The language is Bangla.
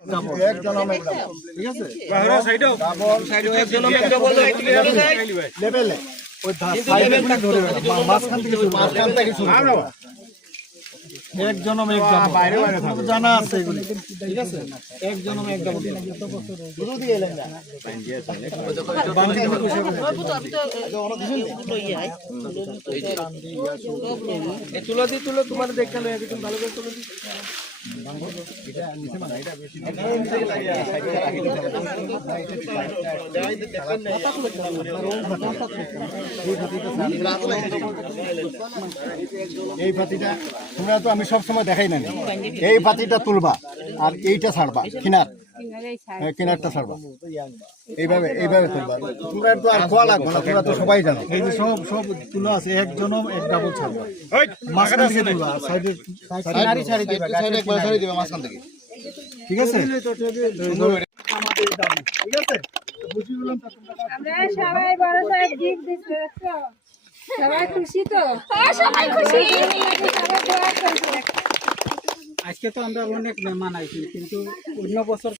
এক জনম এক ডাবল, ঠিক আছে? লেভেলে ওই সাইডে ধরে মাঝখান থেকে শুরু করো। এক জনম এক ডাবল, বাইরে বাইরে জানা আছে এগুলি, ঠিক আছে? এক জনম এক ডাবল শুরু দিয়ে এলেন না তুলো দি তুলো তোমার দেখতে একদম ভালো করে তুলো দি এই পাতিটা তোমরা তো আমি সবসময় দেখাই না, এই পাতিটা তুলবা আর এইটা ছাড়বা, কিনারটা ছাড়বা, এইভাবে এইভাবে তুলবা। তোমরা তো আর খোয়া লাগবে না, তোমরা তো সবাই জানো। এই যে সব সব তুলো আছে, এক জনম এক ডাবল ছাড়বা, মাঝখান থেকে তুলবা, সাইডে কিনারি ছাড়ি দিবা, সাইডে একবার ছাড়ি দিবা মাঝখান থেকে, ঠিক আছে? আমাদের দাবি, ঠিক আছে? বুঝি বললাম আমরা সবাই বড় সাহেব গিফট দিতে দেখছো, সবাই খুশি তো? সবাই খুশি, সবাই দোয়া করছে। আজকে তো আমরা অনেক মেহমান আইছি, কিন্তু অন্য বছর